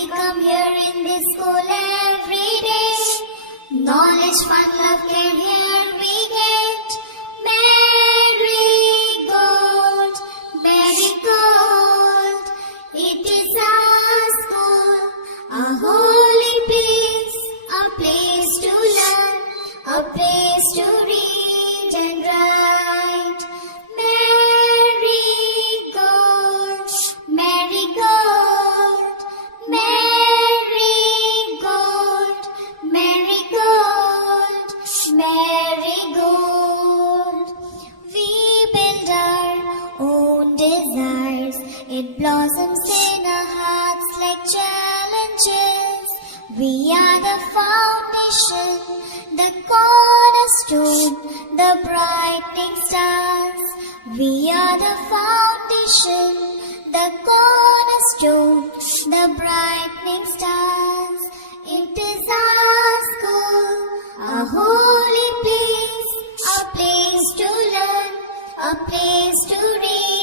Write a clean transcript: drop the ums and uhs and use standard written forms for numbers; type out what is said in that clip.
we come here in this school every day. Knowledge, fun, love, care, here we get. Marigold, marigold, it is our school, a holy place, a place to learn, a place to read and write. Marigold, marigold, marigold, marigold, marigold. We build our own desires, it blossoms in our hearts like challenges. We are the foundation, the cornerstone, the brightening stars. We are the foundation, the cornerstone, the brightening stars. It is our school, a holy place, a place to learn, a place to read.